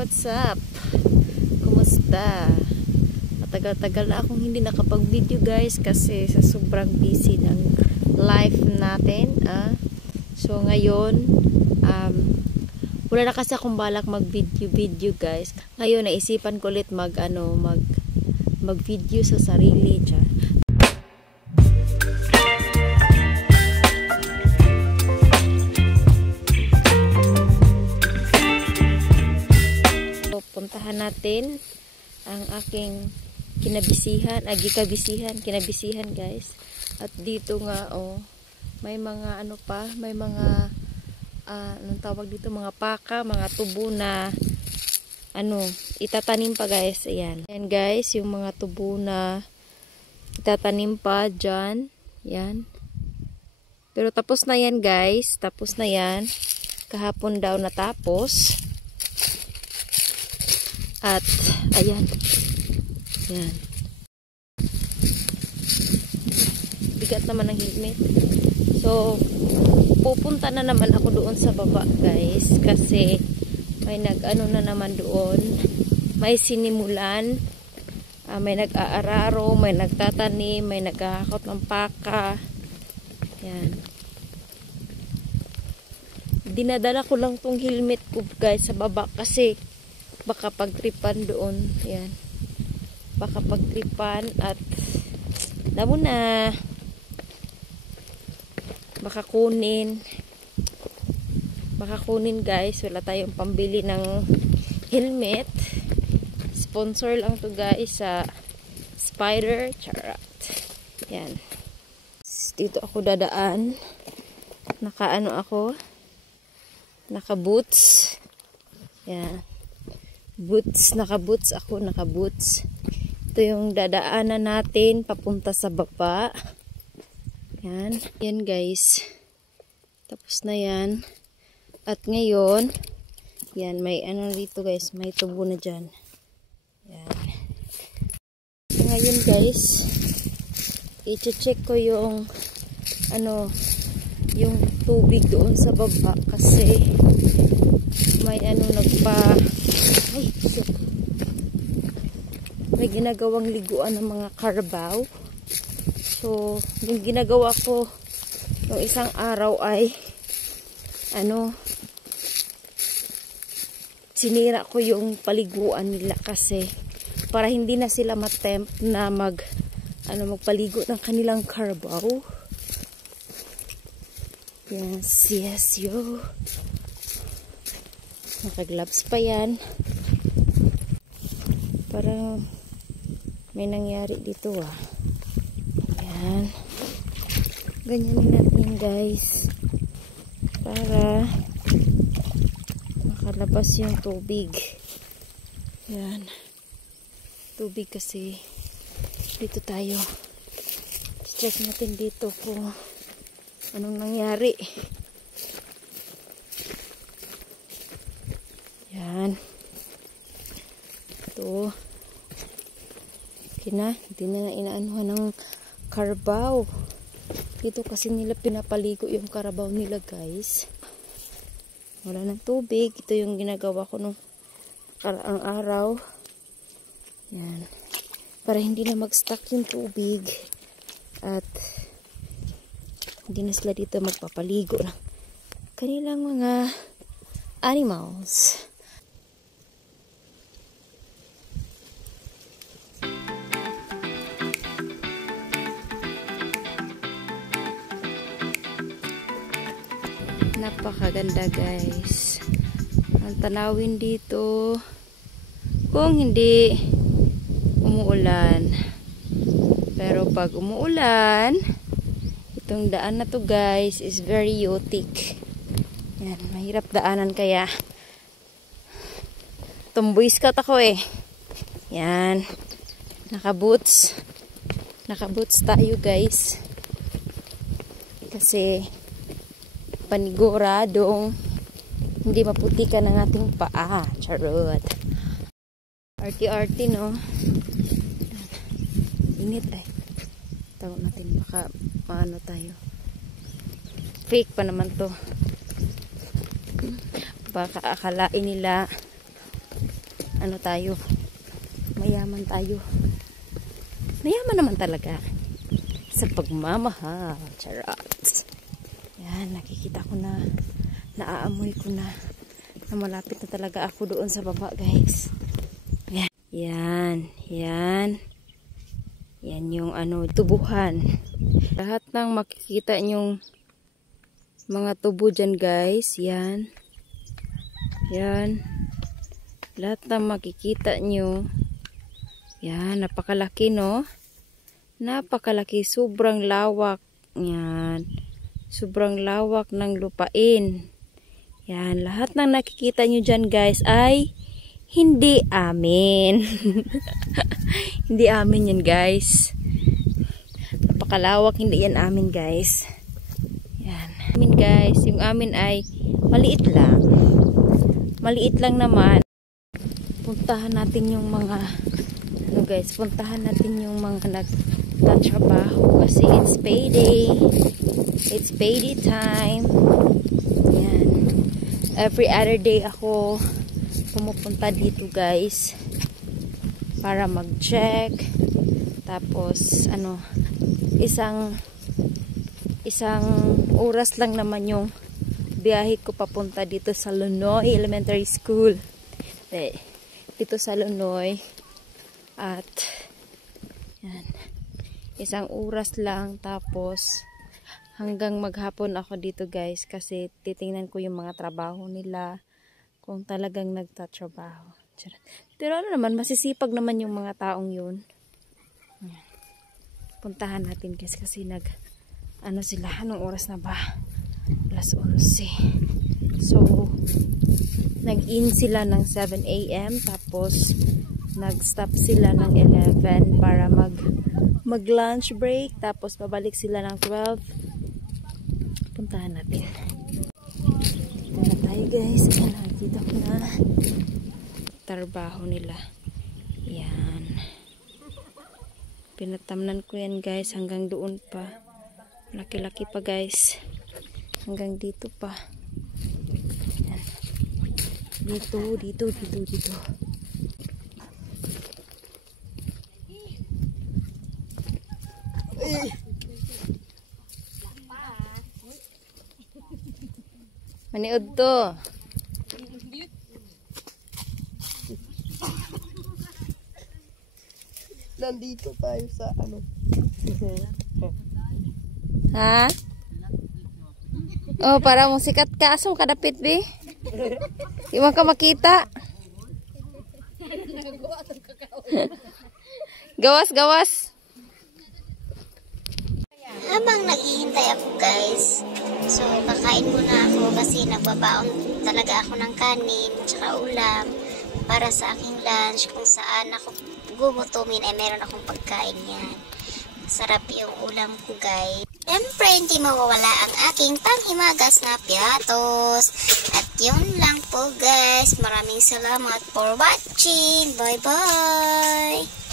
what's up? Kumusta? Matagal-tagal na akong hindi nakapag-video guys kasi sa sobrang busy ng life natin. So ngayon, wala na kasi akong balak mag-video guys. Ngayon naisipan ko ulit mag-video sa sarili siya. Puntahan natin ang aking kinabisihan guys. At dito nga may mga may mga anong tawag dito, mga paka, mga tubo na itatanim pa guys. Ayan guys, yung mga tubo na itatanim pa dyan. Yan. Pero tapos na yan guys, tapos na yan. Kahapon daw natapos. At ayan. Yan. Bigat naman ng helmet. So pupunta na naman ako doon sa baba guys kasi may na naman doon. May sinimulan. May nag-aararo, may nagtatanim, may naghahakot ng paka. Yan. Dinadala ko lang tong helmet ko guys sa baba kasi baka pagtripan doon. Yan. Baka pagtripan at alam mo na, baka kunin guys. Wala tayong pambili ng helmet. Sponsor lang to guys sa Spider. Charot. Yan. Dito ako dadaan. Naka boots. Yan. Naka-boots ako. Ito yung dadaanan natin papunta sa baba. Yan. Yan guys. Tapos na yan. At ngayon, yan, may dito guys. May tubo na dyan. Yan. So, ngayon guys, i-check ko yung yung tubig doon sa baba kasi may may ginagawang liguan ng mga karabaw. So yung ginagawa ko yung isang araw ay sinira ko yung paliguan nila kasi para hindi na sila matempt na magpaligo ng kanilang karabaw. Yes yo. Naka-gloves pa yan. Parang may nangyari dito Ayan. Ganyanin natin guys. Para makalabas yung tubig. Ayan. Tubig kasi dito tayo. Check natin dito kung anong nangyari. Yan. Ito. Okay na. Hindi na inaanuhan ng karabaw. Dito kasi nila pinapaligo yung karabaw nila guys. Wala ng tubig. Ito yung ginagawa ko nung karaang araw. Yan. Para hindi na mag-stuck yung tubig. At hindi na sila dito magpapaligo ng kanilang mga animals. Napakaganda guys ang tanawin dito kung hindi umuulan. Pero pag umuulan, itong daan na to guys is very chaotic. Yan, mahirap daanan kaya tumboy scout ako Yan, naka-boots tayo guys kasi paniguradong hindi maputikan ng ating paa. Charot. Arty-arty no. Init tawag natin baka paano tayo. Fake pa naman to. Baka akalain nila ano tayo, mayaman tayo. Mayaman naman talaga sa pagmamahal. Charot. Yan, nakikita ko na, naaamoy ko na malapit na talaga ako doon sa baba, guys. Yan. Yan yung ano, tubuhan. Lahat ng makikita nyong mga tubo dyan, guys. Yan. Lahat ng makikita nyo. Yan, napakalaki, no? Napakalaki, sobrang lawak. Yan. Sobrang lawak ng lupain. Yan, lahat ng nakikita nyo dyan, guys, ay hindi amin. Hindi amin yan, guys. Napakalawak, hindi yan amin, guys. Yan. Amin, guys, yung amin ay maliit lang. Maliit lang naman. Puntahan natin yung mga, ano guys, puntahan natin yung mga nagtatrabaho kasi it's payday. It's payday time. Yan. Every other day ako pumupunta dito, guys, para mag-check. Tapos ano, isang oras lang naman yung biyahe ko papunta dito sa Lunoy Elementary School. Dito sa Lunoy. At yan, isang oras lang, tapos hanggang maghapon ako dito, guys, kasi titingnan ko yung mga trabaho nila, kung talagang nagtatrabaho. Pero ano naman, masisipag naman yung mga taong yun. Puntahan natin, guys, kasi ano sila, anong oras na ba? Alas 11. So nag-in sila ng 7 AM, tapos nag-stop sila ng 11 para mag-lunch break, tapos babalik sila ng 12. Puntahan natin. Dito na tayo, guys. Dito ko na trabaho nila. Yan. Pinatamnan ko yan, guys, hanggang doon pa. Laki-laki pa, guys. Hanggang dito pa. Yan. Dito. Maniod to. Nandito tayo sa ano. Ha? Oh, para mo sikat ka. Asa mo kadapit, be? Di man ka makita. Gawas. Habang naghihintay ako, guys, so kakain muna ako kasi nagbabaon talaga ako ng kanin tsaka ulam para sa aking lunch, kung saan ako gugutumin ay meron akong pagkain yan. Sarap yung ulam ko, guys. Siyempre, hindi mawawala ang aking panghimagas na piatos. At yun lang po, guys. Maraming salamat for watching. Bye-bye!